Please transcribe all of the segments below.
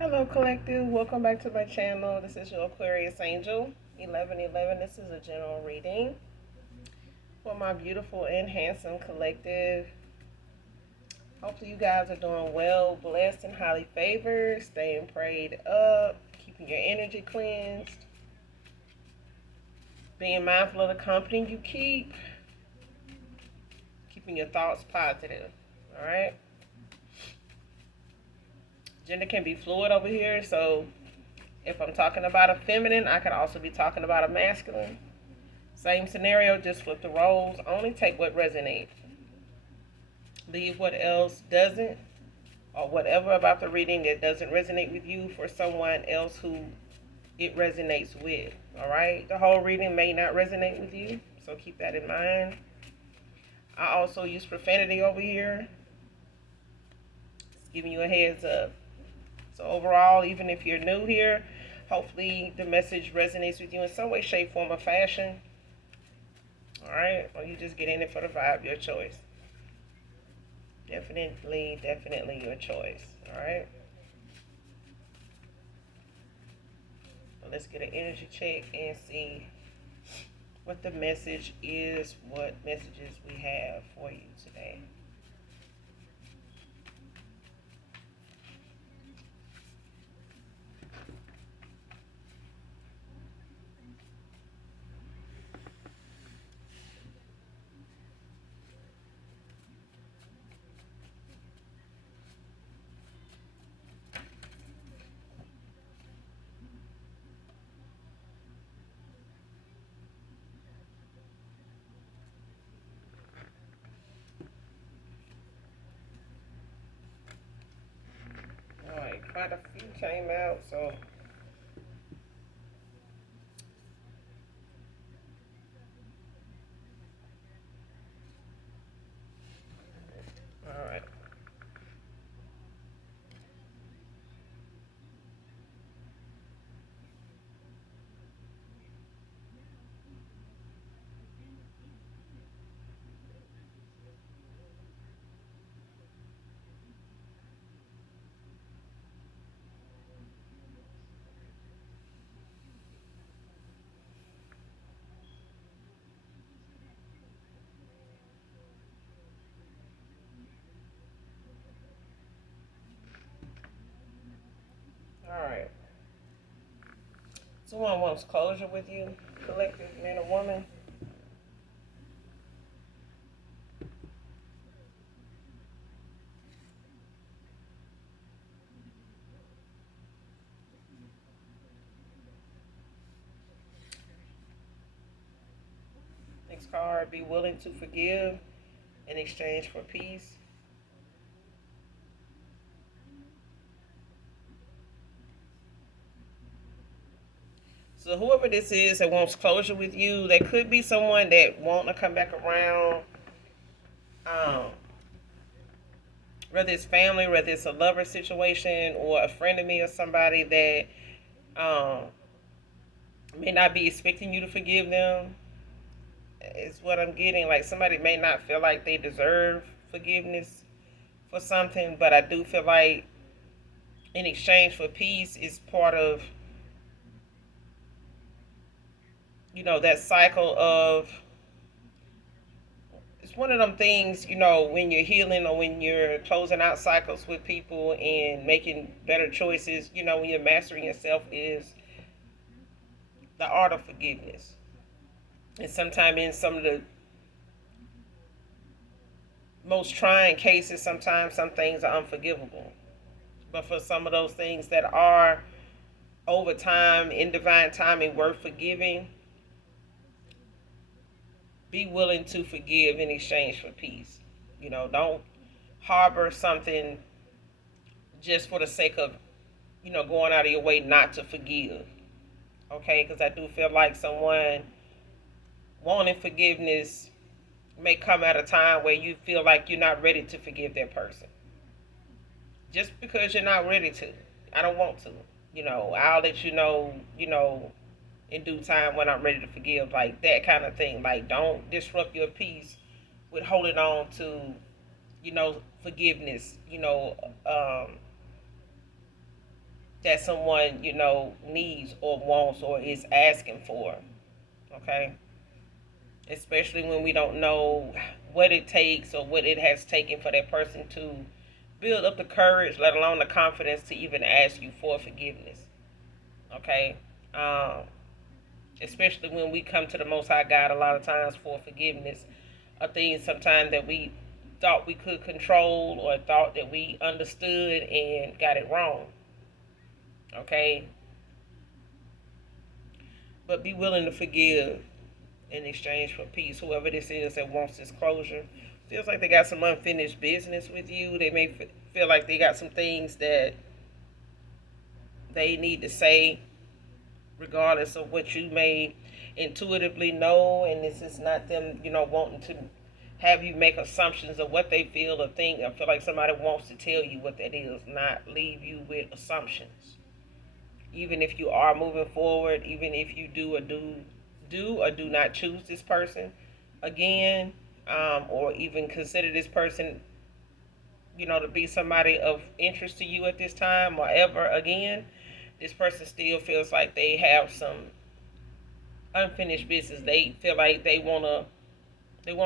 Hello, collective. Welcome back to my channel. This is your Aquarius Angel 1111. This is a general reading for my beautiful and handsome collective. Hopefully, you guys are doing well, blessed, and highly favored, staying prayed up, keeping your energy cleansed, being mindful of the company you keep, keeping your thoughts positive. All right. Gender can be fluid over here, so if I'm talking about a feminine, I could also be talking about a masculine. Same scenario, just flip the roles. Only take what resonates. Leave what else doesn't, or whatever about the reading that doesn't resonate with you for someone else who it resonates with. All right? The whole reading may not resonate with you, so keep that in mind. I also use profanity over here. Just giving you a heads up. So overall, even if you're new here, hopefully the message resonates with you in some way, shape, form, or fashion. All right? Or you just get in it for the vibe, your choice. Definitely your choice. All right. So let's get an energy check and see what the message is, what messages we have for you today. All right, quite a few came out, so all right. All right. Someone wants closure with you, collective man or woman. Next card, be willing to forgive in exchange for peace. So whoever this is that wants closure with you, there could be someone that want to come back around. Um, Whether it's family, whether it's a lover situation, or a friend of me, or somebody that um, may not be expecting you to forgive them, is what I'm getting. Like somebody may not feel like they deserve forgiveness for something, but I do feel like in exchange for peace is part of, that cycle of, it's one of them things, when you're healing or when you're closing out cycles with people and making better choices, when you're mastering yourself, is the art of forgiveness. And sometimes in some of the most trying cases, sometimes some things are unforgivable. But for some of those things that are over time in divine timing worth forgiving, be willing to forgive in exchange for peace. Don't harbor something just for the sake of, going out of your way not to forgive. Okay? Because I do feel like someone wanting forgiveness may come at a time where you feel like you're not ready to forgive that person. Just because you're not ready to. I don't want to. I'll let in due time when I'm ready to forgive, like that kind of thing. Like, don't disrupt your peace with holding on to, forgiveness, that someone, needs or wants or is asking for. Okay? Especially when we don't know what it takes or what it has taken for that person to build up the courage, let alone the confidence to even ask you for forgiveness. Okay? Um, Especially when we come to the Most High God a lot of times for forgiveness of things sometimes that we thought we could control or thought that we understood and got it wrong. Okay? But be willing to forgive in exchange for peace. Whoever this is that wants this closure feels like they got some unfinished business with you. They may feel like they got some things that they need to say, regardless of what you may intuitively know. And this is not them, wanting to have you make assumptions of what they feel or think. I feel like somebody wants to tell you what that is, not leave you with assumptions. Even if you are moving forward, even if you do or do not choose this person again, or even consider this person, to be somebody of interest to you at this time or ever again, this person still feels like they have some unfinished business. They feel like they want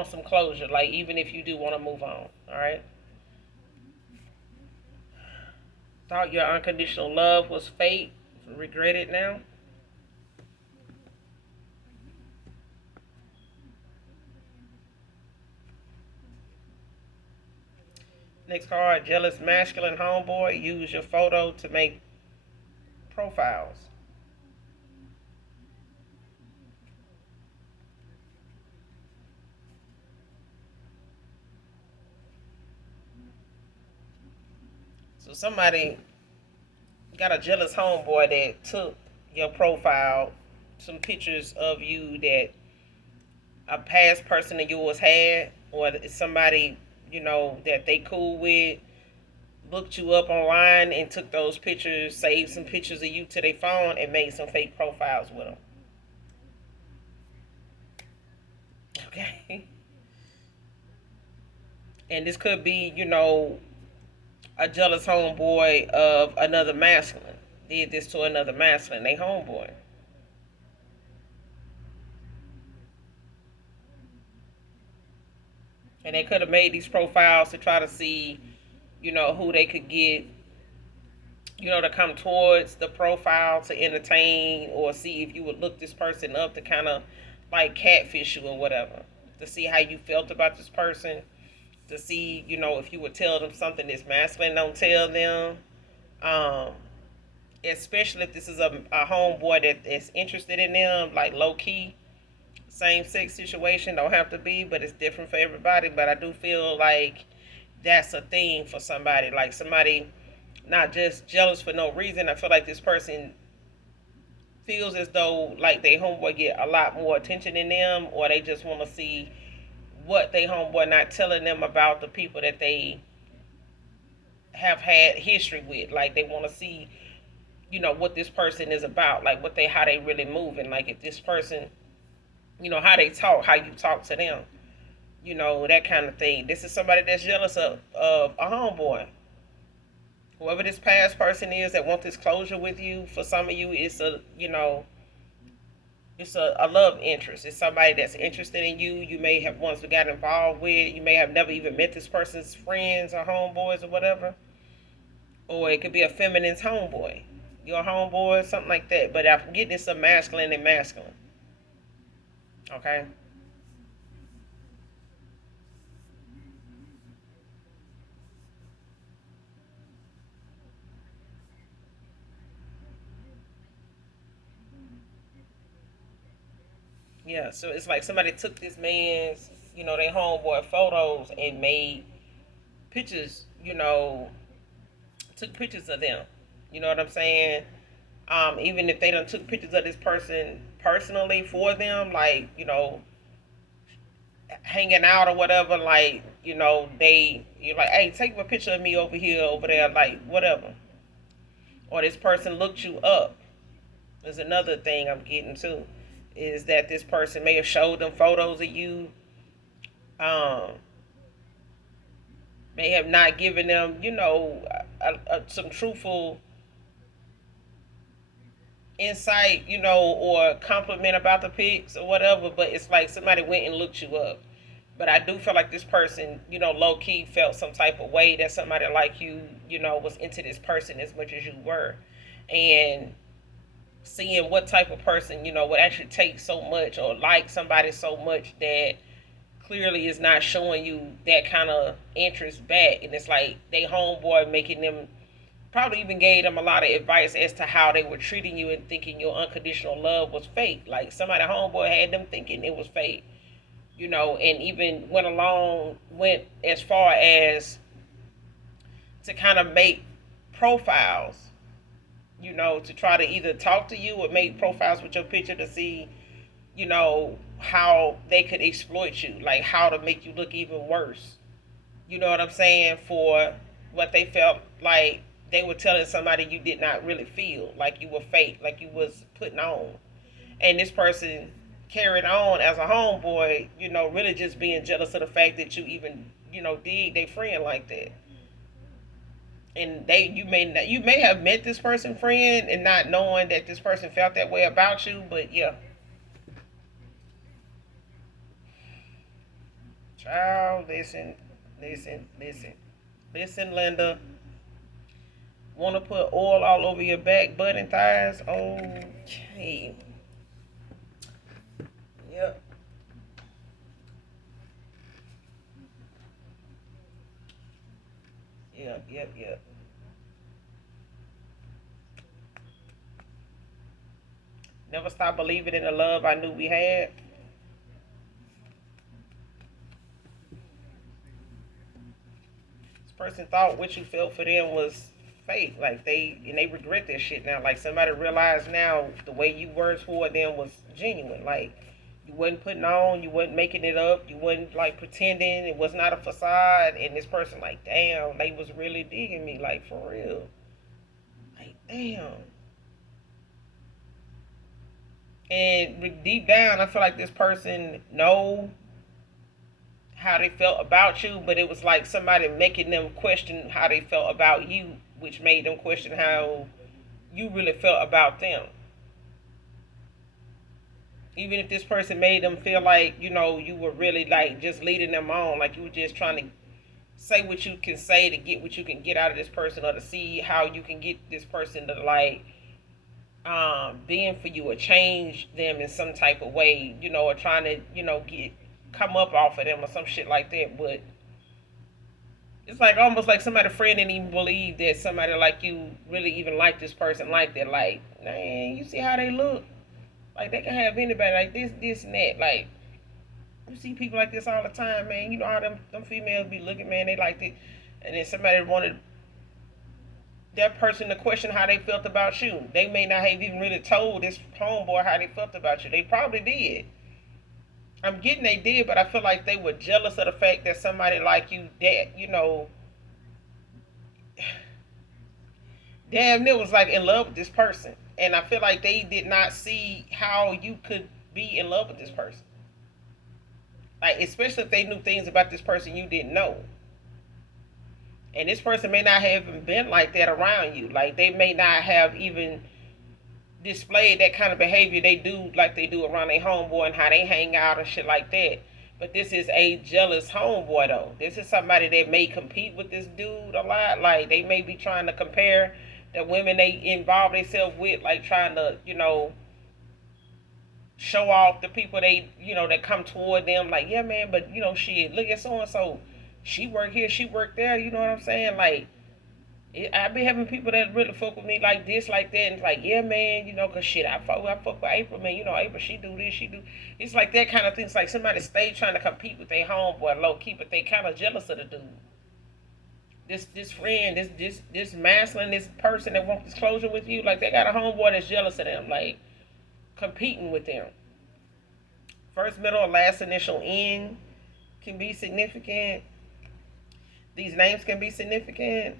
some closure. Like even if you do want to move on, all right. Thought your unconditional love was fate, regret it now. Next card, jealous masculine homeboy. Use your photo to make profiles. So somebody got a jealous homeboy that took your profile, some pictures of you that a past person of yours had, or somebody, that they cool with, looked you up online and took those pictures, saved some pictures of you to their phone, and made some fake profiles with them. Okay? And this could be, a jealous homeboy of another masculine. Did this to another masculine, they homeboy. And they could have made these profiles to try to see, who they could get, to come towards the profile to entertain or see if you would look this person up to kind of like catfish you or whatever. To see how you felt about this person. To see, if you would tell them something this masculine don't tell them. Um, Especially if this is a homeboy that is interested in them, like low key. Same sex situation, don't have to be, but it's different for everybody. But I do feel like that's a thing for somebody. Like somebody not just jealous for no reason. I feel like this person feels as though like they homeboy get a lot more attention than them, or they just want to see what they homeboy not telling them about the people that they have had history with. Like they want to see, what this person is about, like what they how they really moving. Like if this person, how they talk, how you talk to them, that kind of thing. This is somebody that's jealous of a homeboy. Whoever this past person is that wants this closure with you, for some of you, it's a love interest. It's somebody that's interested in you. You may have once got involved with. You may have never even met this person's friends or homeboys or whatever. Or it could be a feminine's homeboy. Your homeboy, something like that. But I'm getting this some masculine and masculine. Okay? Yeah, so it's like somebody took this man's, their homeboy photos and made pictures, took pictures of them. You know what I'm saying? Even if they done took pictures of this person personally for them, like, hanging out or whatever, like, you're like, hey, take a picture of me over here, over there, like, whatever. Or this person looked you up. There's another thing I'm getting to, is that this person may have showed them photos of you, um, may have not given them, some truthful insight, or compliment about the pics or whatever, but it's like somebody went and looked you up. But I do feel like this person, low key felt some type of way that somebody like you, was into this person as much as you were. And seeing what type of person, would actually take so much or like somebody so much that clearly is not showing you that kind of interest back. And it's like they homeboy making them, probably even gave them a lot of advice as to how they were treating you and thinking your unconditional love was fake. Like somebody homeboy had them thinking it was fake, and even went as far as to kind of make profiles, to try to either talk to you or make profiles with your picture to see, how they could exploit you, like how to make you look even worse. You know what I'm saying? For what they felt like they were telling somebody you did not really feel, like you were fake, like you was putting on. And this person carried on as a homeboy, really just being jealous of the fact that you even, dig their friend like that. And you may have met this person friend and not knowing that this person felt that way about you, but yeah. Child, listen, listen, listen. Listen, Linda. Want to put oil all over your back, butt, and thighs? Okay. Yep. Yep, yep, yep. Never stop believing in the love I knew we had. This person thought what you felt for them was fake. Like they regret this shit now. Like somebody realized now the way you were toward them was genuine. Like you wasn't putting on, you wasn't making it up, you wasn't like pretending. It was not a facade. And this person like, damn, they was really digging me. Like for real. Like damn. And deep down, I feel like this person know how they felt about you, but it was like somebody making them question how they felt about you, which made them question how you really felt about them. Even if this person made them feel like, you were really like just leading them on, like you were just trying to say what you can say to get what you can get out of this person, or to see how you can get this person to like being for you or change them in some type of way, or trying to, get come up off of them or some shit like that. But it's like almost like somebody friend didn't even believe that somebody like you really even like this person like that. Like, man, you see how they look? Like they can have anybody like this, and that. Like you see people like this all the time, man. You know how them females be looking, man. They like it, and then somebody wanted that person to question how they felt about you. They may not have even really told this homeboy how they felt about you. They probably did. I'm getting they did, but I feel like they were jealous of the fact that somebody like you that, damn near was like in love with this person. And I feel like they did not see how you could be in love with this person. Like, especially if they knew things about this person you didn't know. And this person may not have even been like that around you. Like, they may not have even displayed that kind of behavior they do, like they do around their homeboy and how they hang out and shit like that. But this is a jealous homeboy, though. This is somebody that may compete with this dude a lot. Like, they may be trying to compare the women they involve themselves with, like trying to, show off the people they, that come toward them. Like, yeah, man, but, shit, look at so and so. She work here, she work there. You know what I'm saying? Like, I be having people that really fuck with me like this, like that, and it's like, yeah, man, cause shit, I fuck with April, man, April, she do this, she do. It's like that kind of thing. It's like somebody stay trying to compete with their homeboy low key, but they kind of jealous of the dude. This friend, this masculine, this person that wants this closure with you, like they got a homeboy that's jealous of them, like competing with them. First, middle, or last initial N can be significant. These names can be significant.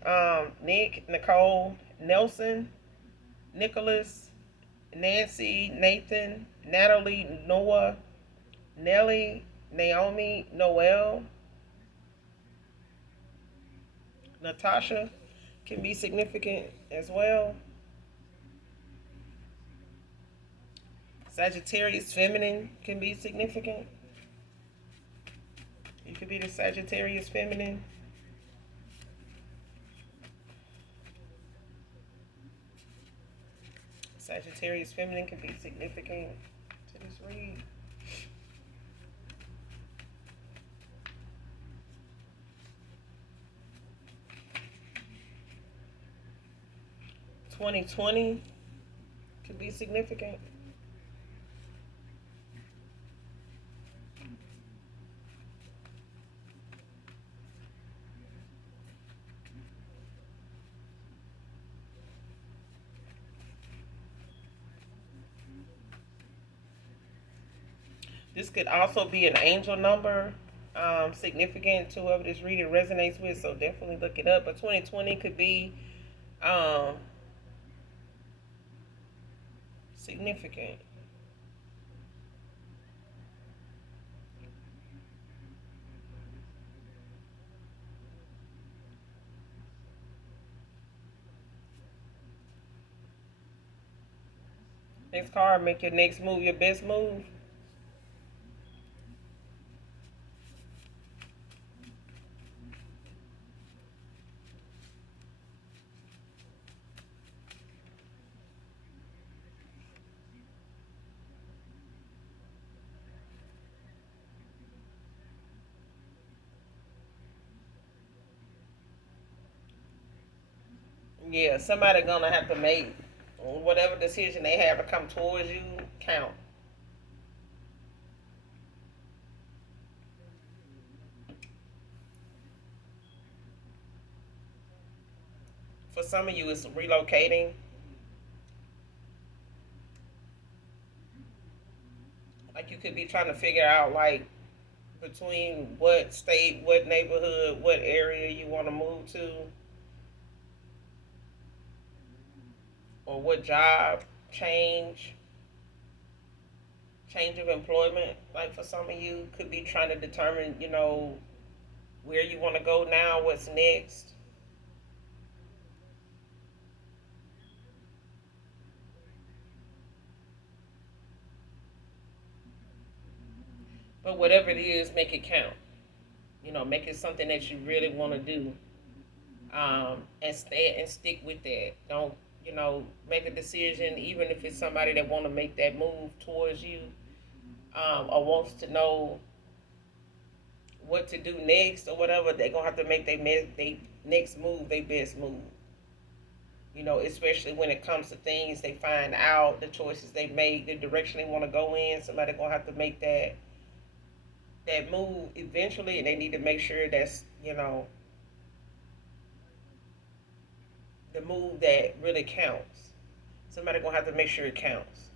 Nick, Nicole, Nelson, Nicholas, Nancy, Nathan, Natalie, Noah, Nellie, Naomi, Noel, Natasha can be significant as well. Sagittarius feminine can be significant. You could be the Sagittarius feminine. Sagittarius feminine can be significant to this read. (2020) could be significant. This could also be an angel number, significant to whoever this reading resonates with. So definitely look it up. But 2020 could be um, significant. Next card, make your next move your best move. Yeah, somebody gonna have to make whatever decision they have to come towards you count. For some of you, it's relocating. Like you could be trying to figure out like between what state, what neighborhood, what area you want to move to, or what job change, change of employment. Like for some of you, could be trying to determine, where you want to go now, what's next. But whatever it is, make it count. Make it something that you really want to do, and stay and stick with that. Don't make a decision, even if it's somebody that want to make that move towards you, or wants to know what to do next or whatever. They're gonna have to make they next move, their best move. Especially when it comes to things they find out, the choices they make, the direction they want to go in. Somebody gonna have to make that move eventually, and they need to make sure that's the move that really counts. Somebody gonna have to make sure it counts.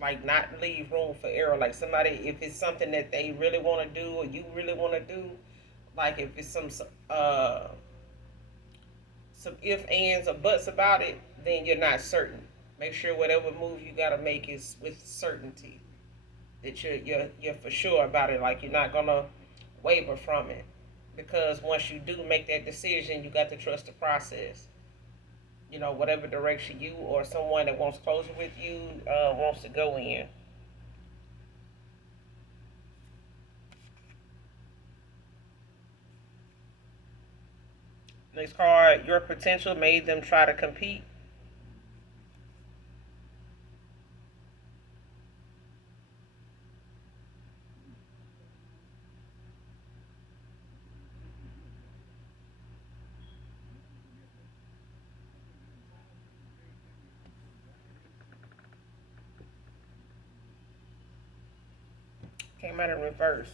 Like not leave room for error. Like somebody, if it's something that they really want to do or you really want to do, like if it's some if ands or buts about it, then you're not certain. Make sure whatever move you gotta make is with certainty that you're for sure about it. Like you're not gonna waver from it, because once you do make that decision, you got to trust the process. Whatever direction you or someone that wants closure with you wants to go in. Next card, your potential made them try to compete. Came out in reverse.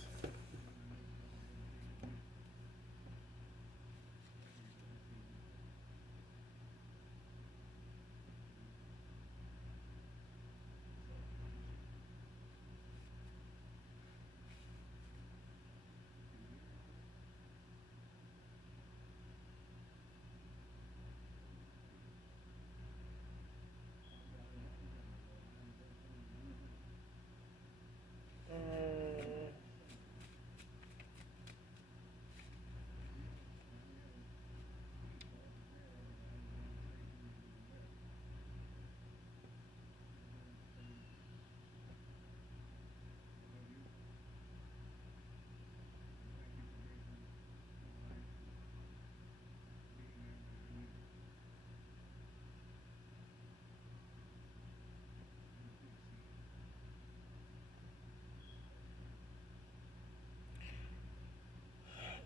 Mm,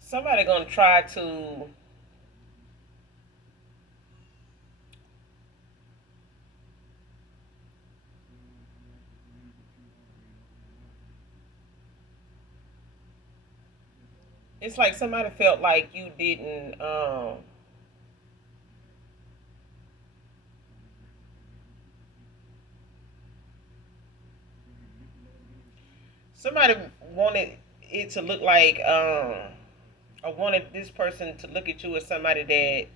somebody gonna try to, it's like somebody felt like you didn't somebody wanted it to look like I wanted this person to look at you as somebody that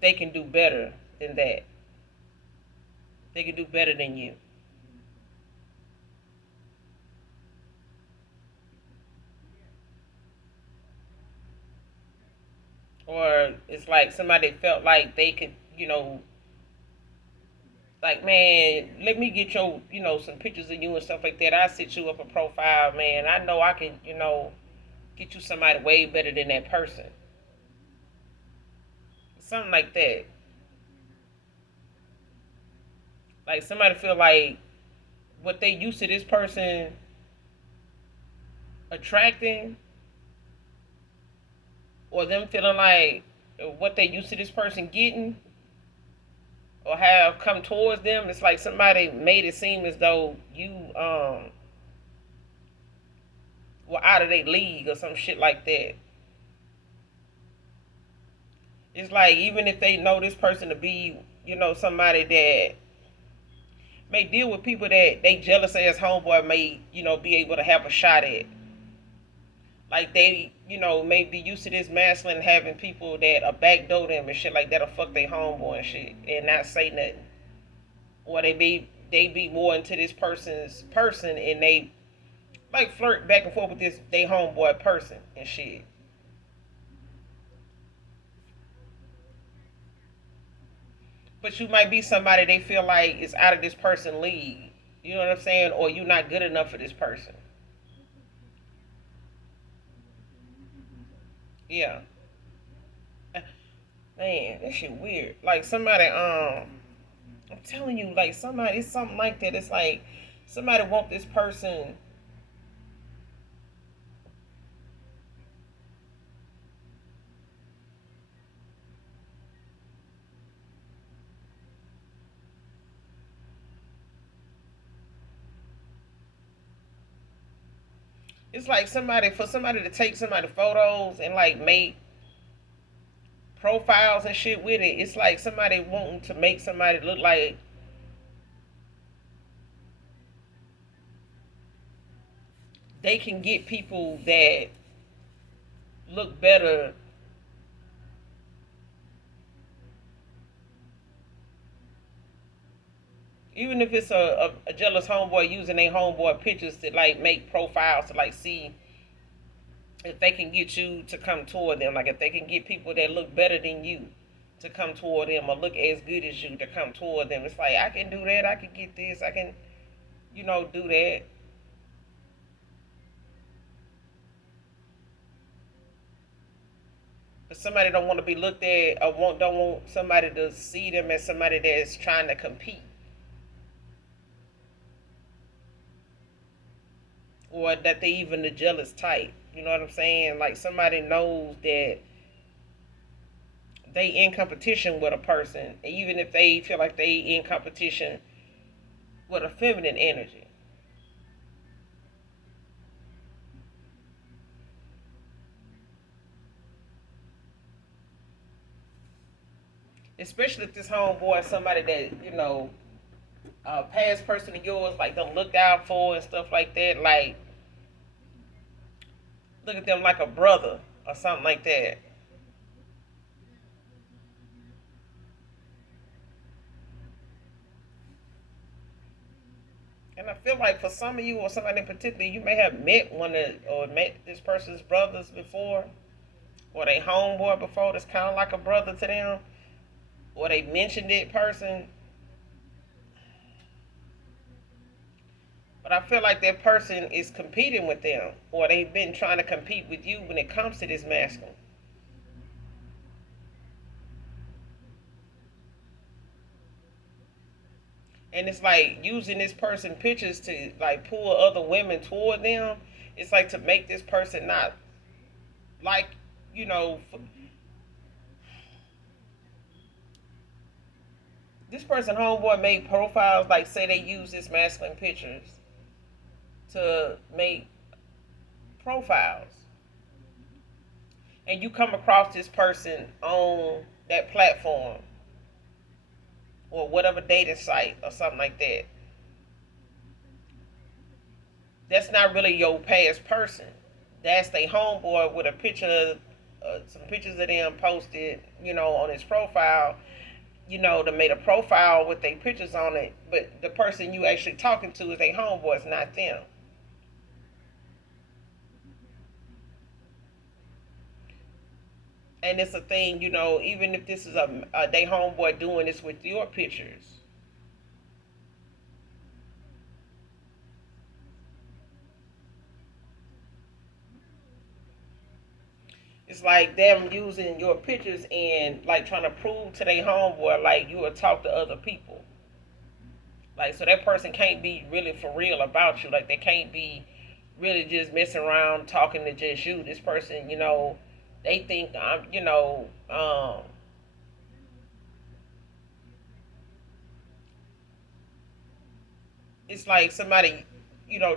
they can do better than that. They can do better than you. Or it's like somebody felt like they could, like, man, let me get your, some pictures of you and stuff like that. I set you up a profile, man. I know I can, get you somebody way better than that person. Something like that. Like somebody feel like what they used to this person attracting, or them feeling like what they used to this person getting, or have come towards them. It's like somebody made it seem as though you were out of their league or some shit like that. It's like even if they know this person to be, somebody that may deal with people that they jealous as homeboy may, be able to have a shot at. Like they, may be used to this masculine having people that are backdoor them and shit like that'll fuck their homeboy and shit and not say nothing. Or they be more into this person's person and they like flirt back and forth with this they homeboy person and shit. But you might be somebody they feel like is out of this person league. You know what I'm saying? Or you're not good enough for this person. Yeah. Man, that shit weird. Like somebody, I'm telling you, like somebody, it's something like that. It's like somebody want this person. It's like somebody to take somebody photos and like make profiles and shit with it. It's like somebody wanting to make somebody look like they can get people that look better. Even if it's a jealous homeboy using a homeboy pictures to like make profiles to like see if they can get you to come toward them. Like if they can get people that look better than you to come toward them or look as good as you to come toward them. It's like I can do that, I can get this, I can, do that. But somebody don't want to be looked at or don't want somebody to see them as somebody that's trying to compete. Or that they even the jealous type. You know what I'm saying? Like somebody knows that they in competition with a person, even if they feel like they in competition with a feminine energy. Especially if this homeboy is somebody that, past person of yours, like don't look out for and stuff like that. Like look at them like a brother or something like that. And I feel like for some of you or somebody in particular, you may have met one of or met this person's brothers before, or they homeboy before that's kind of like a brother to them, or they mentioned it person. But I feel like that person is competing with them, or they've been trying to compete with you when it comes to this masculine. And it's like using this person pictures to like pull other women toward them. It's like to make this person not like, you know, this person homeboy made profiles, like say they use this masculine pictures to make profiles, and you come across this person on that platform or whatever dating site or something like that. That's not really your past person. That's they homeboy with a picture, some pictures of them posted, on his profile. They made a profile with their pictures on it, but the person you actually talking to is a homeboy. It's not them. And it's a thing, even if this is a they homeboy doing this with your pictures. It's like them using your pictures and like trying to prove to their homeboy like you will talk to other people. Like, so that person can't be really for real about you. Like, they can't be really just messing around talking to just you. This person, they think I'm, it's like somebody,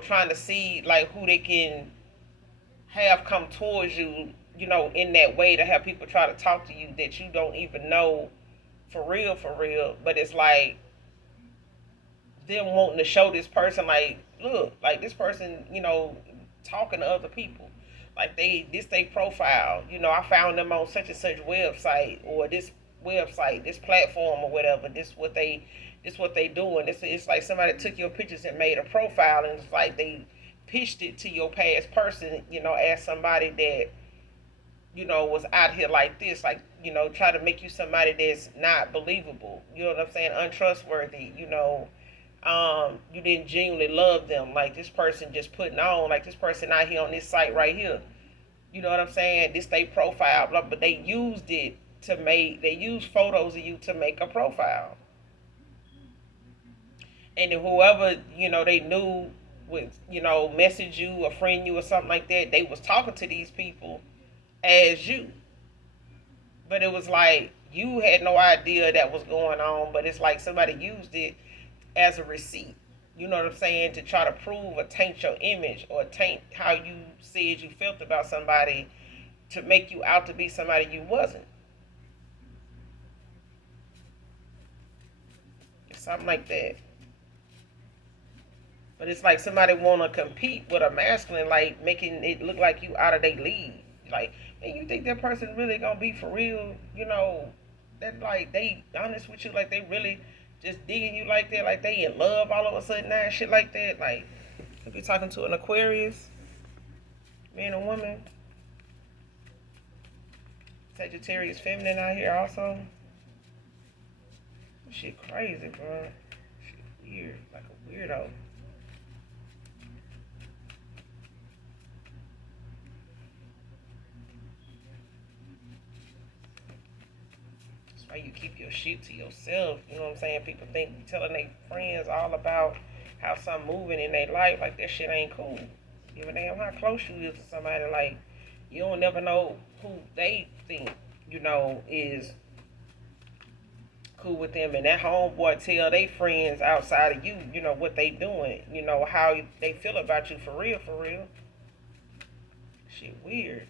trying to see like who they can have come towards you, in that way to have people try to talk to you that you don't even know for real, for real. But it's like them wanting to show this person like, look, like this person, talking to other people. Like they profile. I found them on such and such website or this website, this platform or whatever. This what they doing. It's like somebody took your pictures and made a profile, and it's like they pitched it to your past person, as somebody that, was out here like this, like, try to make you somebody that's not believable. You know what I'm saying? Untrustworthy, you didn't genuinely love them. Like this person just putting on, like this person out here on this site right here. You know what I'm saying? This they profile, blah, but they used it they used photos of you to make a profile. And then whoever, they knew would, message you or friend you or something like that, they was talking to these people as you. But it was like you had no idea that was going on, but it's like somebody used it as a receipt. You know what I'm saying? To try to prove or taint your image or taint how you said you felt about somebody to make you out to be somebody you wasn't. It's something like that. But it's like somebody want to compete with a masculine, like making it look like you out of their league. Like, man, you think that person really gonna be for real? That like they honest with you, like they really just digging you like that, like they in love all of a sudden now and shit like that. Like, if you're talking to an Aquarius, man or woman, Sagittarius feminine out here also. Shit crazy, bro. Shit weird, like a weirdo. That's why you keep your shit to yourself. You know what I'm saying? People think you telling their friends all about how something moving in their life, like that shit ain't cool. Give a damn how close you is to somebody. Like, you don't never know who they think, is cool with them, and that homeboy tell they friends outside of you, what they doing, how they feel about you for real, for real. Shit weird.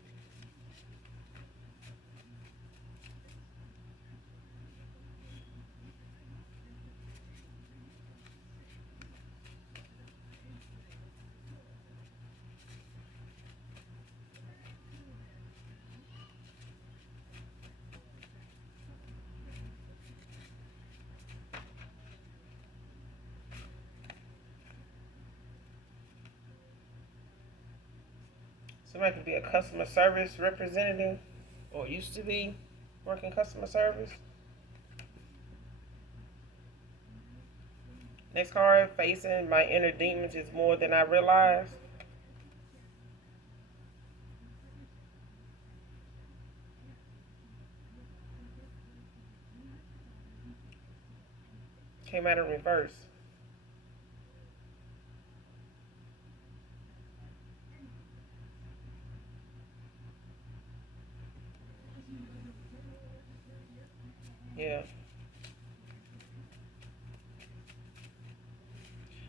Somebody could be a customer service representative or used to be working customer service. Next card, facing my inner demons is more than I realize. Came out in reverse. Yeah.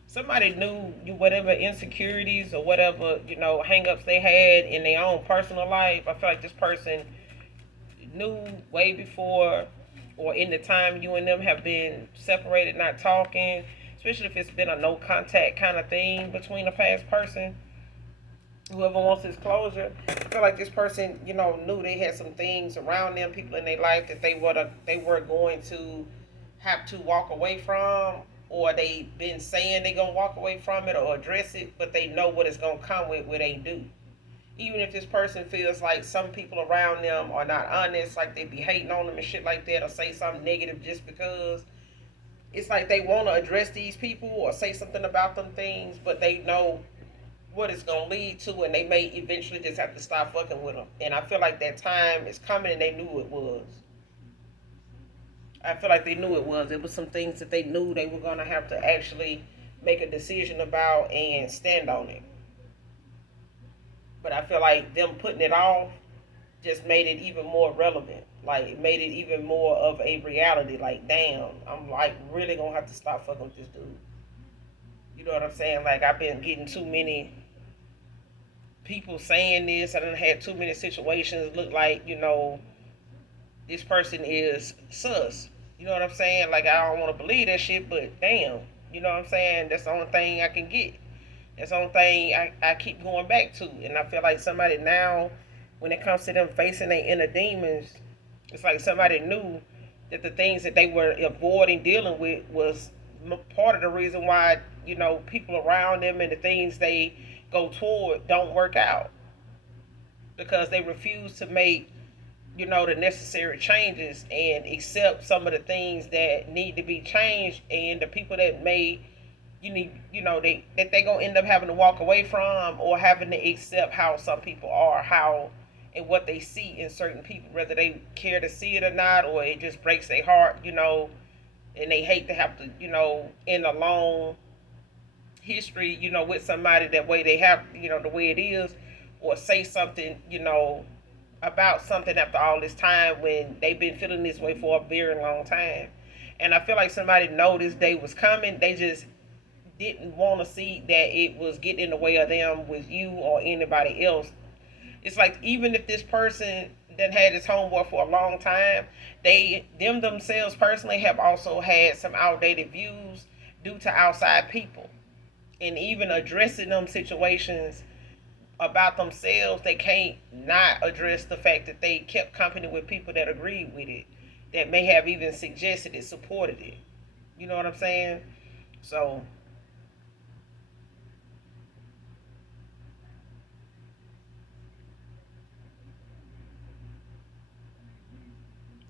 Somebody knew you whatever insecurities or whatever, hangups they had in their own personal life. I feel like this person knew way before or in the time you and them have been separated, not talking, especially if it's been a no contact kind of thing between a past person. Whoever wants this closure, I feel like this person, knew they had some things around them, people in their life that they were going to have to walk away from, or they been saying they gonna walk away from it or address it, but they know what it's gonna come with when they do. Even if this person feels like some people around them are not honest, like they be hating on them and shit like that, or say something negative just because, it's like they want to address these people or say something about them things, but they know what it's gonna lead to, and they may eventually just have to stop fucking with them. And I feel like that time is coming, and they knew it was. I feel like they knew it was. It was some things that they knew they were gonna have to actually make a decision about and stand on it. But I feel like them putting it off just made it even more relevant. Like it made it even more of a reality. Like, damn, I'm like really gonna have to stop fucking with this dude. You know what I'm saying? Like I've been getting too many people saying this. I done had too many situations look like, this person is sus. You know what I'm saying? Like I don't want to believe that shit, but damn, you know what I'm saying? That's the only thing I can get. That's the only thing I keep going back to. And I feel like somebody now, when it comes to them facing their inner demons, it's like somebody knew that the things that they were avoiding dealing with was part of the reason why, people around them and the things they go toward don't work out. Because they refuse to make, the necessary changes and accept some of the things that need to be changed, and the people that may they gonna end up having to walk away from, or having to accept how some people are, how and what they see in certain people, whether they care to see it or not, or it just breaks their heart, and they hate to have to, end a long history, with somebody that way they have, the way it is, or say something, about something after all this time when they've been feeling this way for a very long time. And I feel like somebody know this day was coming. They just didn't want to see that it was getting in the way of them with you or anybody else. It's like even if this person that had this homeboy for a long time, them themselves personally have also had some outdated views due to outside people. And even addressing them situations about themselves, they can't not address the fact that they kept company with people that agreed with it, that may have even suggested it, supported it. You know what I'm saying? So,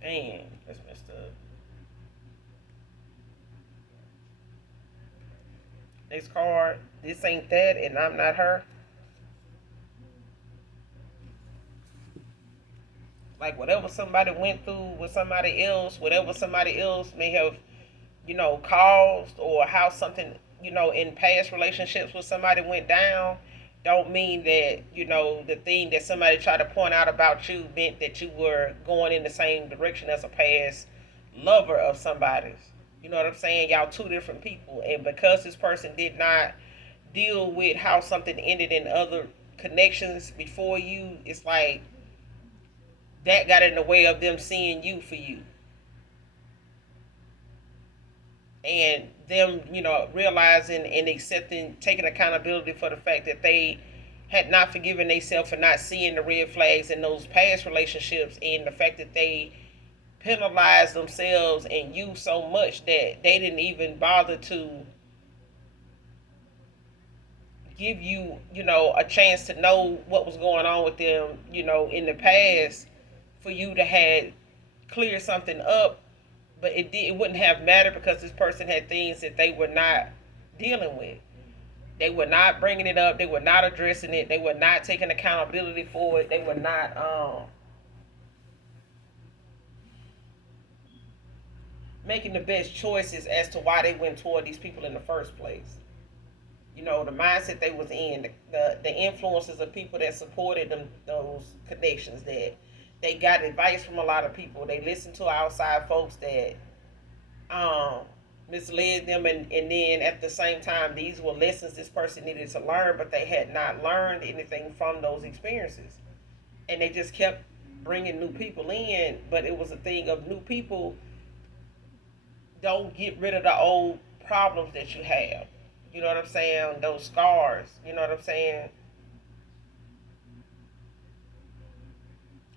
damn, that's messed up. Next card, this ain't that, and I'm not her. Like whatever somebody went through with somebody else, whatever somebody else may have, caused, or how something, in past relationships with somebody went down, don't mean that, the thing that somebody tried to point out about you meant that you were going in the same direction as a past lover of somebody's. You know what I'm saying? Y'all two different people. And because this person did not deal with how something ended in other connections before you, it's like that got in the way of them seeing you for you, and them, realizing and accepting, taking accountability for the fact that they had not forgiven themselves for not seeing the red flags in those past relationships, and the fact that they penalized themselves and you so much that they didn't even bother to give you, a chance to know what was going on with them, in the past, for you to have clear something up. But it wouldn't have mattered because this person had things that they were not dealing with. They were not bringing it up. They were not addressing it. They were not taking accountability for it. They were not making the best choices as to why they went toward these people in the first place. The mindset they was in, the influences of people that supported them, those connections, that they got advice from a lot of people. They listened to outside folks that um, misled them, and then at the same time, these were lessons this person needed to learn, but they had not learned anything from those experiences, and they just kept bringing new people in. But it was a thing of new people don't get rid of the old problems that you have. You know what I'm saying? Those scars. You know what I'm saying?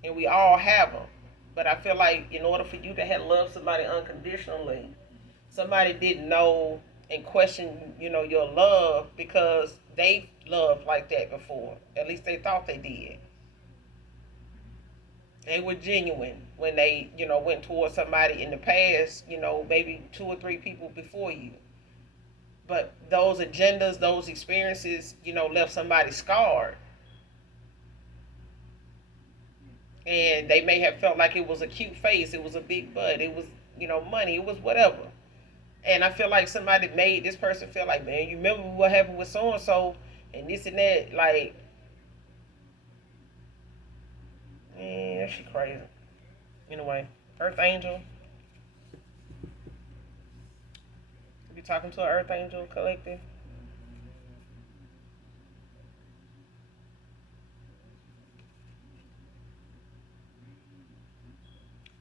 And we all have them. But I feel like in order for you to have loved somebody unconditionally, somebody didn't know and question, your love because they loved like that before. At least they thought they did. They were genuine when they, went towards somebody in the past, maybe two or three people before you. But those agendas, those experiences, left somebody scarred. And they may have felt like it was a cute face, it was a big butt, it was, money, it was whatever. And I feel like somebody made this person feel like, man, you remember what happened with so and so and this and that. Like, man, that shit crazy. Anyway, Earth Angel. You talking to an Earth Angel collective?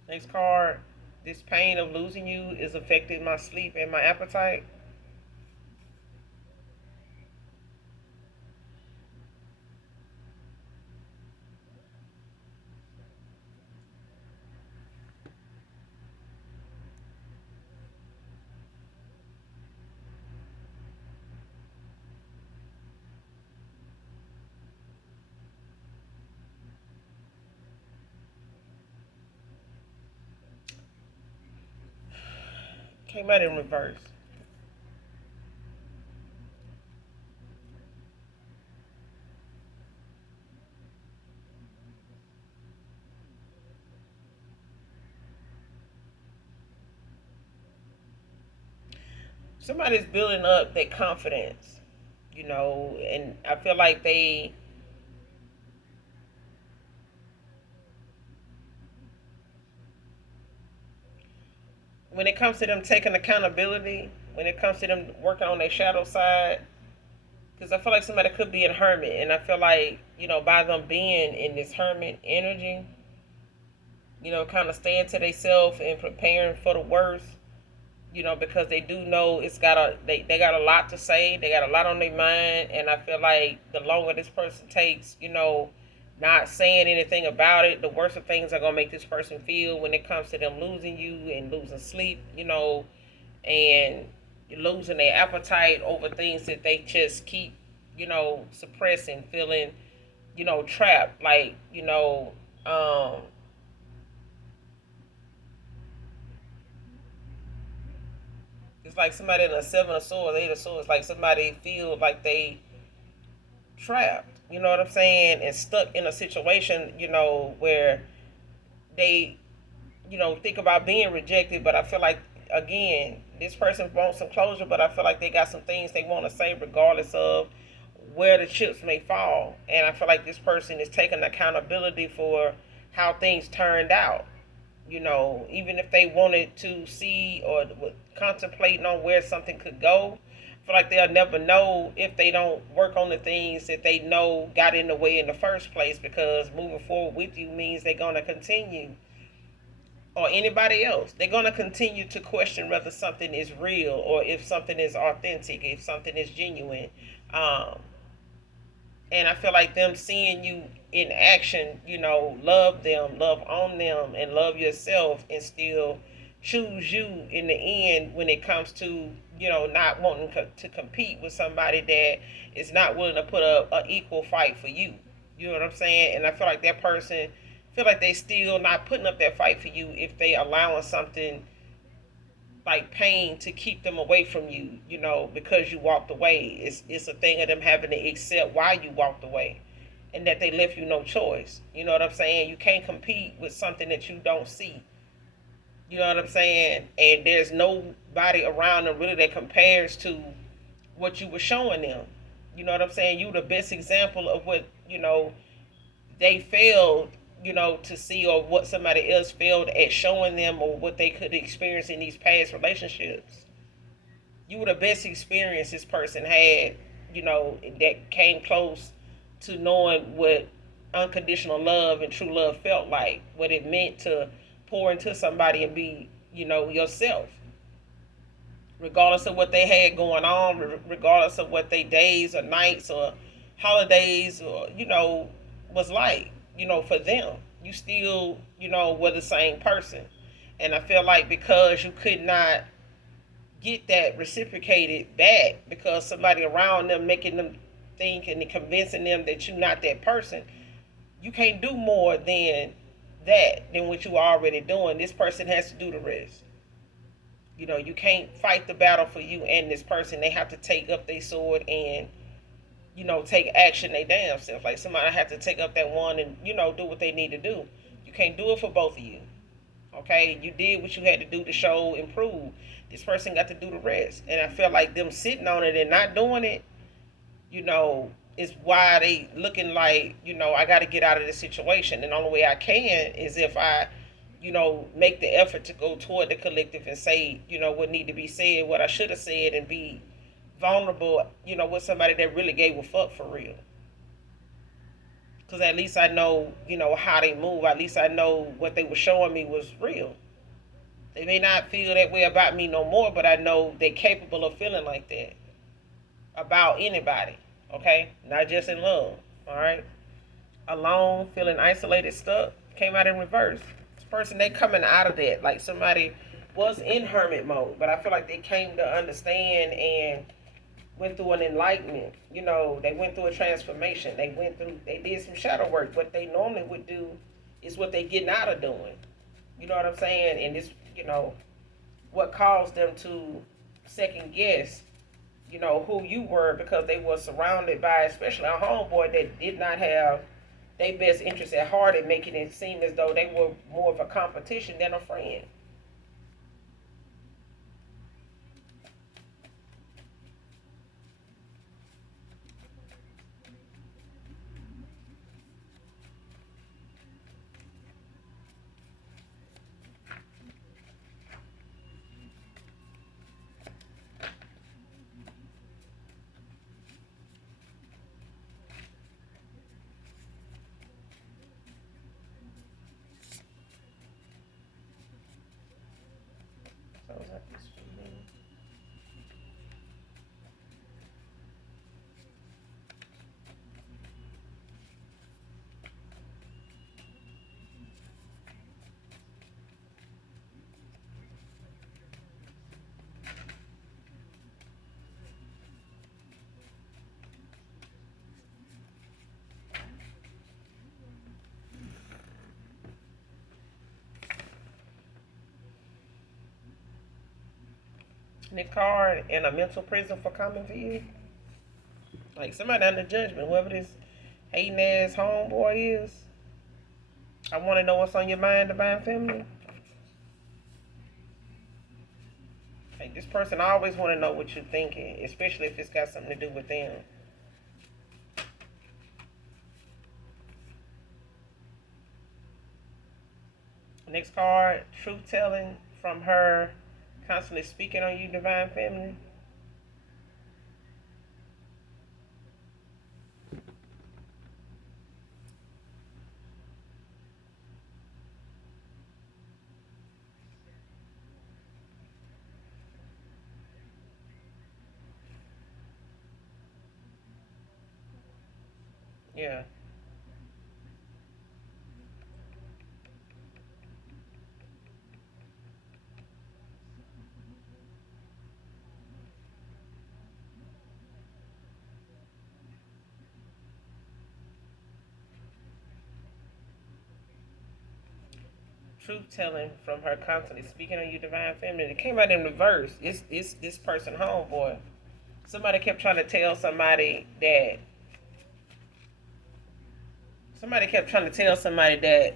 Next card. This pain of losing you is affecting my sleep and my appetite. Came out in reverse. Somebody's building up their confidence, and I feel like when it comes to them taking accountability, when it comes to them working on their shadow side, because I feel like somebody could be in hermit, and I feel like, by them being in this hermit energy, kind of staying to themselves and preparing for the worst, because they do know they got a lot to say, they got a lot on their mind, and I feel like the longer this person takes, not saying anything about it, the worse of things are gonna make this person feel when it comes to them losing you and losing sleep, and losing their appetite over things that they just keep, suppressing, feeling, trapped, like, it's like somebody in a seven of swords, eight of swords, like somebody feel like they trapped. You know what I'm saying? And stuck in a situation, where they, think about being rejected. But I feel like again, this person wants some closure, but I feel like they got some things they want to say, regardless of where the chips may fall. And I feel like this person is taking accountability for how things turned out. Even if they wanted to see or contemplating on where something could go, I feel like they'll never know if they don't work on the things that they know got in the way in the first place, because moving forward with you means they're going to continue, or anybody else, they're going to continue to question whether something is real or if something is authentic, if something is genuine. Um, and I feel like them seeing you in action, love them, love on them, and love yourself, and still choose you in the end when it comes to, not wanting to compete with somebody that is not willing to put a equal fight for you. You know what I'm saying? And I feel like that person feel like they still not putting up that fight for you if they allowing something like pain to keep them away from you, because you walked away. It's a thing of them having to accept why you walked away, and that they left you no choice. You know what I'm saying? You can't compete with something that you don't see. You know what I'm saying? And there's nobody around them really that compares to what you were showing them. You know what I'm saying? You the best example of what, they failed, to see, or what somebody else failed at showing them, or what they could experience in these past relationships. You were the best experience this person had, that came close to knowing what unconditional love and true love felt like, what it meant to pour into somebody and be, yourself, regardless of what they had going on, regardless of what they days or nights or holidays or, was like, for them. You still, were the same person. And I feel like because you could not get that reciprocated back, because somebody around them making them think and convincing them that you're not that person, you can't do more than what you are already doing. This person has to do the rest. You can't fight the battle for you and this person. They have to take up their sword and, take action they damn self. Like, somebody have to take up that one and, do what they need to do. You can't do it for both of you. Okay? You did what you had to do to show improve. This person got to do the rest. And I feel like them sitting on it and not doing it, is why they looking like, I got to get out of this situation. And the only way I can is if I, make the effort to go toward the collective and say, what need to be said, what I should have said, and be vulnerable, with somebody that really gave a fuck for real. Because at least I know, how they move. At least I know what they were showing me was real. They may not feel that way about me no more, but I know they're capable of feeling like that about anybody. Okay? Not just in love. Alright? Alone, feeling isolated, stuck, came out in reverse. This person, they coming out of that. Like, somebody was in hermit mode, but I feel like they came to understand and went through an enlightenment. They went through a transformation. They did some shadow work. What they normally would do is what they getting out of doing. You know what I'm saying? And this, what caused them to second guess, who you were, because they were surrounded by, especially a homeboy that did not have their best interest at heart, and making it seem as though they were more of a competition than a friend. Sounds like this for me. Nick card in a mental prison for coming for you. Like, somebody under judgment, whoever this hating ass homeboy is. I want to know what's on your mind, divine feminine. Like, this person always want to know what you're thinking, especially if it's got something to do with them. Next card, truth telling from her constantly speaking on you, divine feminine. Yeah. Truth telling from her constantly speaking on you, divine feminine. It came out in reverse. It's this person homeboy. Somebody kept trying to tell somebody that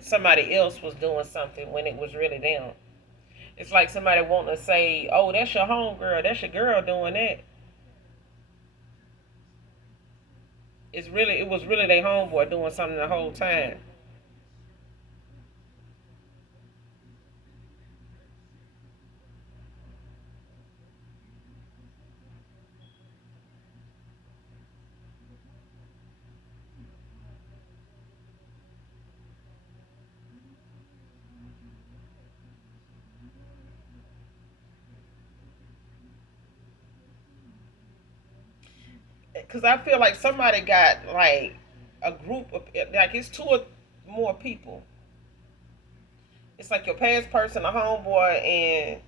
somebody else was doing something when it was really them. It's like somebody wanting to say, "Oh, that's your homegirl, that's your girl doing that." It was really their homeboy doing something the whole time. Because I feel like somebody got like a group of, like, it's two or more people. It's like your past person, a homeboy, and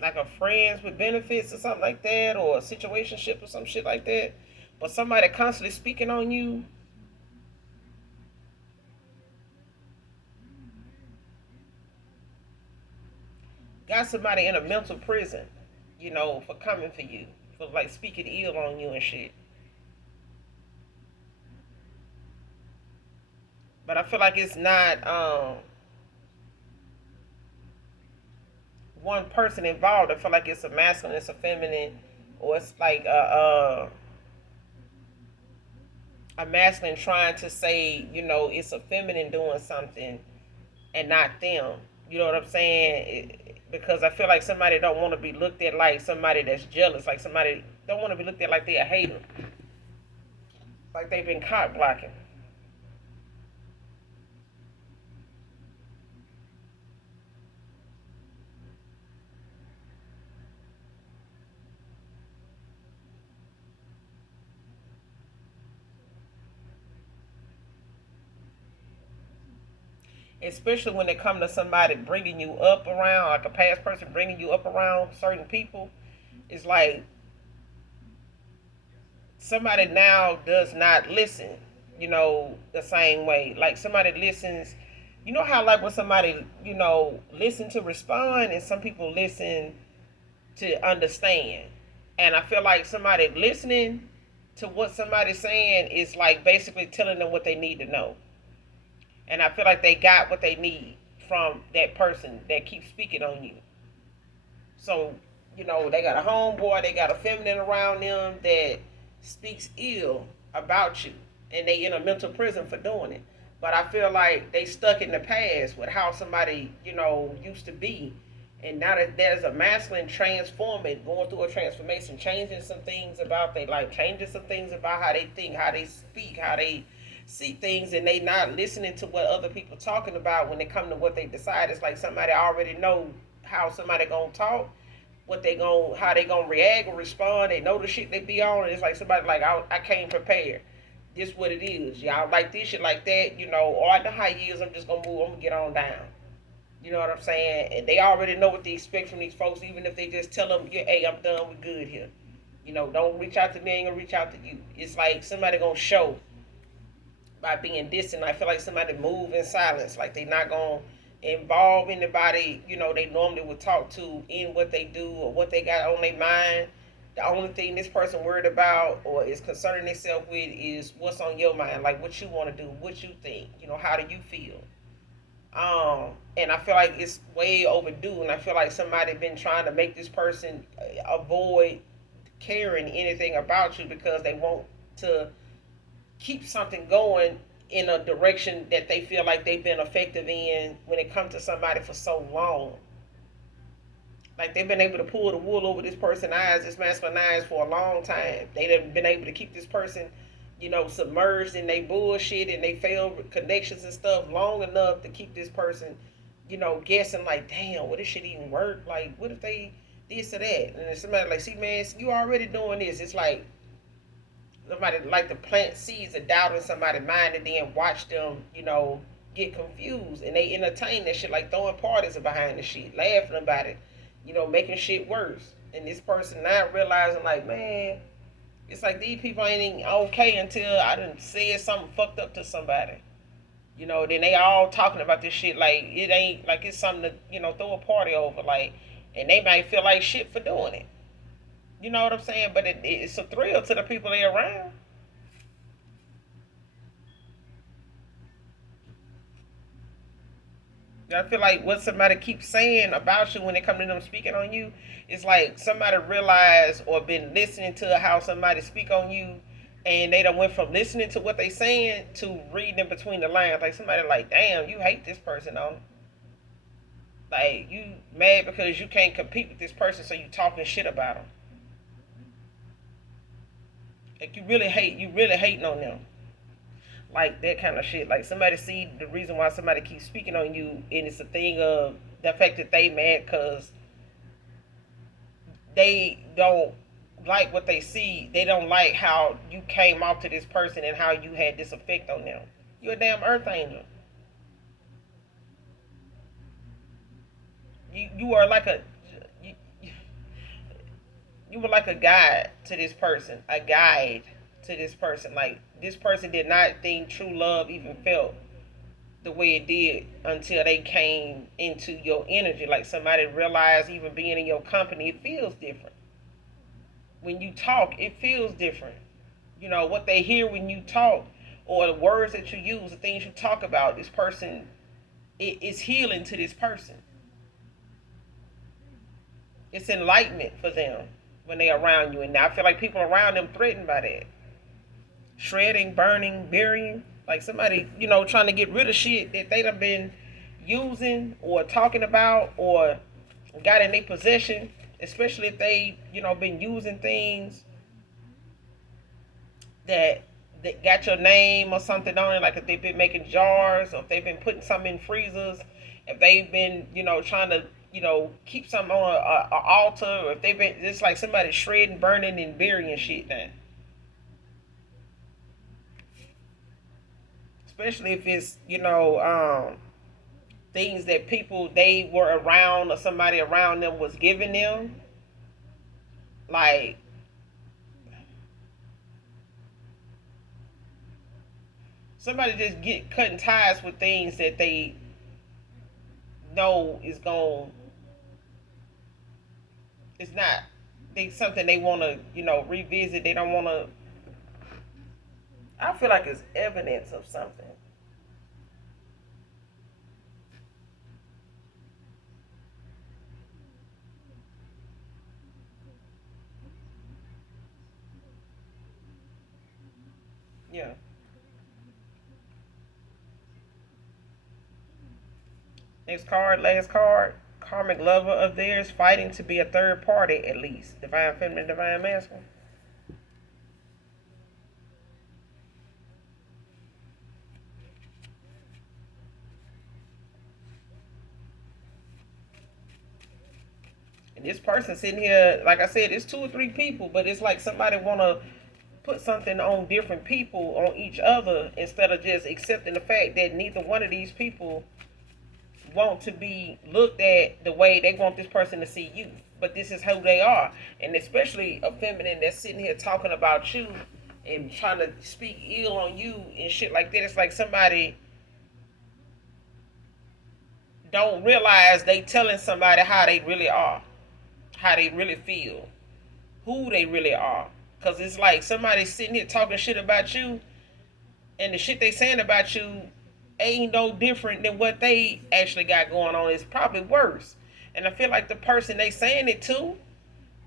like a friends with benefits or something like that, or a situationship or some shit like that. But somebody constantly speaking on you, got somebody in a mental prison, for coming for you, for like speaking ill on you and shit. But I feel like it's not one person involved. I feel like it's a masculine, it's a feminine, or it's like a masculine trying to say, it's a feminine doing something and not them. You know what I'm saying? Because I feel like somebody don't want to be looked at like somebody that's jealous, like somebody don't want to be looked at like they're a hater, like they've been cock blocking. Especially when it come to somebody bringing you up around, like a past person bringing you up around certain people. It's like somebody now does not listen, the same way. Like somebody listens, how like when somebody, listen to respond, and some people listen to understand. And I feel like somebody listening to what somebody's saying is like basically telling them what they need to know. And I feel like they got what they need from that person that keeps speaking on you. So, they got a homeboy, they got a feminine around them that speaks ill about you. And they in a mental prison for doing it. But I feel like they stuck in the past with how somebody, used to be. And now that there's a masculine transforming, going through a transformation, changing some things about their life, changing some things about how they think, how they speak, how they see things, and they not listening to what other people talking about when they come to what they decide. It's like somebody already know how somebody gonna talk, what they gonna, how they gonna react or respond. They know the shit they be on, and it's like somebody like I came prepared. This what it is. Y'all like this shit like that, or I know how it is. I'm just gonna move. I'm gonna get on down. You know what I'm saying? And they already know what they expect from these folks, even if they just tell them, yeah, hey, I'm done. We good here. Don't reach out to me. I ain't gonna reach out to you. It's like somebody gonna show by being distant. I feel like somebody move in silence, like they not gonna involve anybody, they normally would talk to in what they do or what they got on their mind. The only thing this person worried about or is concerning themselves with is what's on your mind, like what you want to do, what you think, how do you feel? And I feel like it's way overdue, and I feel like somebody been trying to make this person avoid caring anything about you because they want to keep something going in a direction that they feel like they've been effective in when it comes to somebody for so long. Like they've been able to pull the wool over this person's eyes, this masculine eyes, for a long time. They've been able to keep this person, submerged in their bullshit and they failed connections and stuff long enough to keep this person, guessing like, damn, would this shit even work? Like, what if they this or that? And then somebody like, see, man, you already doing this. It's like somebody like to plant seeds of doubt in somebody's mind and then watch them, get confused, and they entertain that shit, like throwing parties behind the shit, laughing about it, making shit worse. And this person not realizing like, man, it's like these people ain't even okay until I done said something fucked up to somebody. Then they all talking about this shit like it ain't like it's something to, throw a party over, like, and they might feel like shit for doing it. You know what I'm saying? But it's a thrill to the people they around. I feel like what somebody keeps saying about you when they come to them speaking on you, it's like somebody realized or been listening to how somebody speak on you, and they done went from listening to what they saying to reading between the lines. Like somebody like, damn, you hate this person on. Like you mad because you can't compete with this person, so you talking shit about them. Like you really hating on them. Like that kind of shit. Like somebody see the reason why somebody keeps speaking on you, and it's a thing of the fact that they mad because they don't like what they see. They don't like how you came off to this person and how you had this effect on them. You're a damn earth angel. You are like a you, you were like a guide to this person, a guide to this person. Like this person did not think true love even felt the way it did until they came into your energy. Like somebody realized even being in your company, it feels different. When you talk, it feels different. You know, what they hear when you talk or the words that you use, the things you talk about, this person, it is healing to this person. It's enlightenment for them when they're around you. And I feel like people around them threatened by that. Shredding, burning, burying. Like somebody, trying to get rid of shit that they done been using or talking about or got in their possession. Especially if they, been using things that got your name or something on it. Like if they've been making jars or if they've been putting something in freezers. If they've been, trying to, keep something on a altar. Or if they've been, it's like somebody shredding, burning, and burying shit now. Especially if it's things that people they were around or somebody around them was giving them, like somebody just get cutting ties with things that they know is going, it's not they something they want to revisit. They don't want to. I feel like it's evidence of something. Yeah. Next card, last card. Karmic lover of theirs fighting to be a third party at least. Divine feminine, divine masculine. And this person sitting here, like I said, it's two or three people, but it's like somebody wanna put something on different people, on each other, instead of just accepting the fact that neither one of these people want to be looked at the way they want this person to see you. But this is who they are. And especially a feminine that's sitting here talking about you and trying to speak ill on you and shit like that. It's like somebody don't realize they telling somebody how they really are, how they really feel, who they really are. Cause it's like somebody sitting here talking shit about you, and the shit they saying about you ain't no different than what they actually got going on. It's probably worse. And I feel like the person they saying it to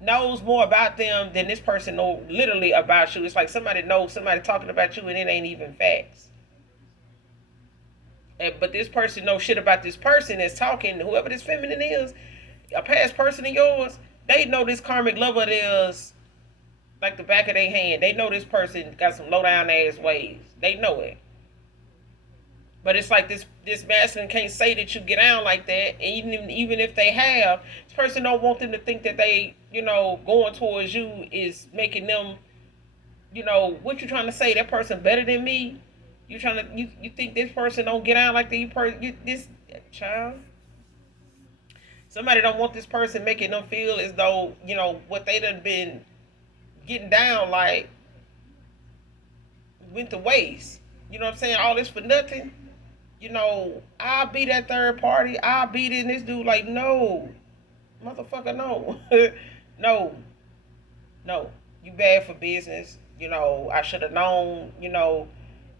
knows more about them than this person know literally about you. It's like somebody knows somebody talking about you and it ain't even facts. But this person knows shit about this person that's talking, whoever this feminine is, a past person of yours, they know this karmic lover is like the back of their hand. They know this person got some low down ass ways. They know it. But it's like this masculine can't say that you get down like that. And even if they have, this person don't want them to think that they, going towards you is making them, what you trying to say? That person better than me? You trying to you think this person don't get out like this child? Somebody don't want this person making them feel as though what they done been getting down like went to waste. You know what I'm saying? All this for nothing. I'll be that third party. I'll be this dude. Like, no, motherfucker, no, no, no. You bad for business. I should have known.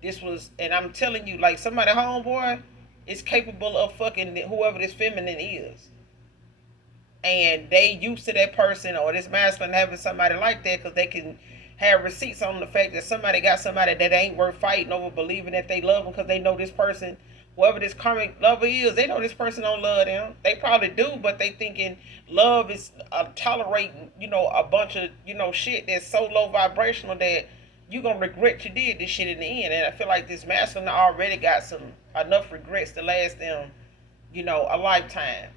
This was, and I'm telling you, like somebody homeboy is capable of fucking whoever this feminine is, and they used to that person or this masculine having somebody like that because they can have receipts on the fact that somebody got somebody that ain't worth fighting over, believing that they love them because they know this person, whoever this karmic lover is, they know this person don't love them. They probably do, but they thinking love is tolerating, a bunch of, shit that's so low vibrational that you gonna regret you did this shit in the end. And I feel like this masculine already got some enough regrets to last them, a lifetime.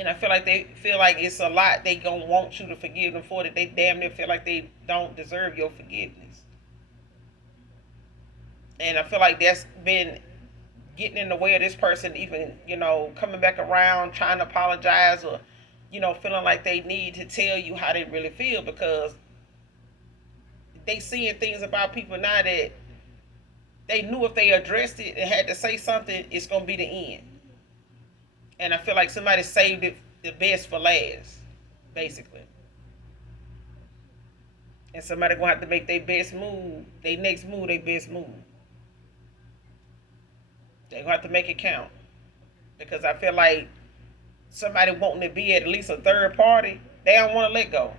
And I feel like they feel like it's a lot they gonna want you to forgive them for, that they damn near feel like they don't deserve your forgiveness. And I feel like that's been getting in the way of this person even, coming back around, trying to apologize, or, feeling like they need to tell you how they really feel, because they seeing things about people now that they knew if they addressed it and had to say something, it's gonna be the end. And I feel like somebody saved it the best for last, basically. And somebody gonna have to make their best move, their next move, their best move. They gonna have to make it count, because I feel like somebody wanting to be at least a third party, they don't want to let go.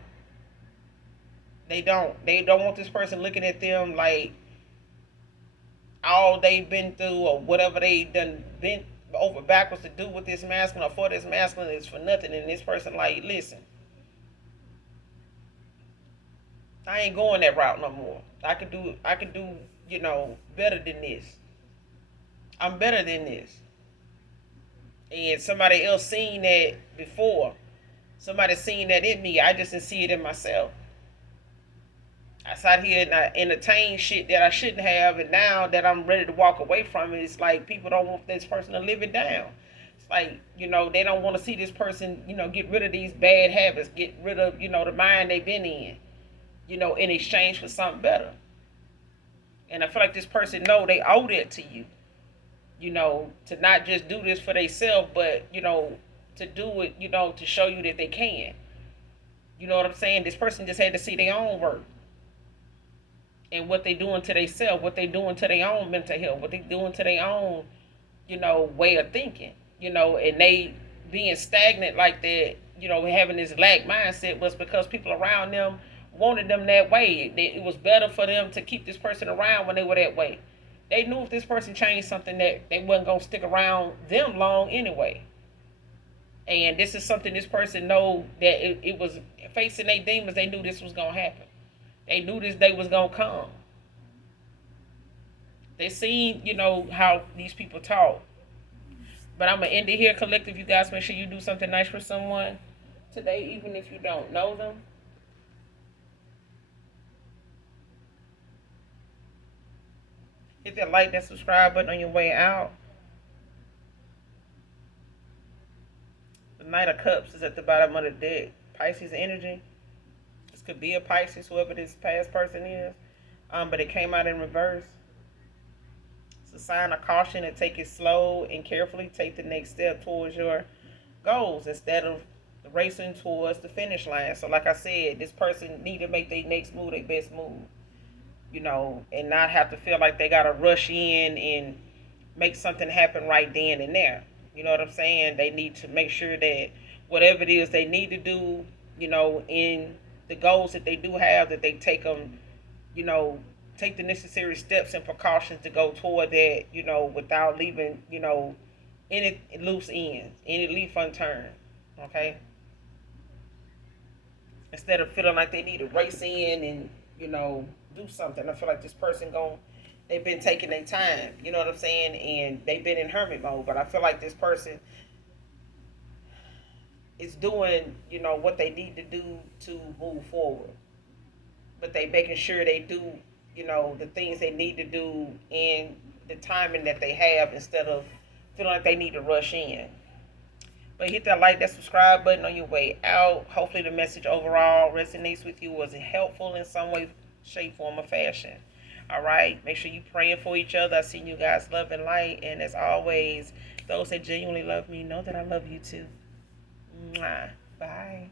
They don't. They don't want this person looking at them like all they've been through, or whatever they done been over backwards to do with this masculine or for this masculine is for nothing. And this person like, listen, I ain't going that route no more. I can do, better than this. I'm better than this. And somebody else seen that before. Somebody seen that in me. I just didn't see it in myself. I sat here and I entertained shit that I shouldn't have, and now that I'm ready to walk away from it, it's like people don't want this person to live it down. It's like, they don't want to see this person, get rid of these bad habits, get rid of, the mind they've been in exchange for something better. And I feel like this person know they owe that to you, to not just do this for themselves, but, to do it, to show you that they can. You know what I'm saying? This person just had to see their own work. And what they doing to themselves, what they doing to their own mental health, what they doing to their own, way of thinking, and they being stagnant like that, having this lack mindset was because people around them wanted them that way. It was better for them to keep this person around when they were that way. They knew if this person changed something that they wasn't gonna stick around them long anyway. And this is something this person know that it was facing their demons. They knew this was gonna happen. They knew this day was gonna come. They seen, how these people talk. But I'm gonna end it here, collective. You guys make sure you do something nice for someone today, even if you don't know them. Hit that like, that subscribe button on your way out. The Knight of Cups is at the bottom of the deck. Pisces energy. This could be a Pisces, whoever this past person is. But it came out in reverse. It's a sign of caution, to take it slow and carefully. Take the next step towards your goals instead of racing towards the finish line. So like I said, this person need to make their next move their best move. And not have to feel like they gotta rush in and make something happen right then and there. You know what I'm saying? They need to make sure that whatever it is they need to do, in the goals that they do have, that they take them, take the necessary steps and precautions to go toward that, without leaving, any loose ends, any leaf unturned. Okay? Instead of feeling like they need to race in and, do something. I feel like this person they've been taking their time, you know what I'm saying? And they've been in hermit mode. But I feel like this person is doing, what they need to do to move forward. But they making sure they do, the things they need to do in the timing that they have, instead of feeling like they need to rush in. But hit that like, that subscribe button on your way out. Hopefully the message overall resonates with you. Was it helpful in some way, shape, form, or fashion? All right. Make sure you praying for each other. I send you guys love and light. And as always, those that genuinely love me know that I love you too. Mwah. Bye.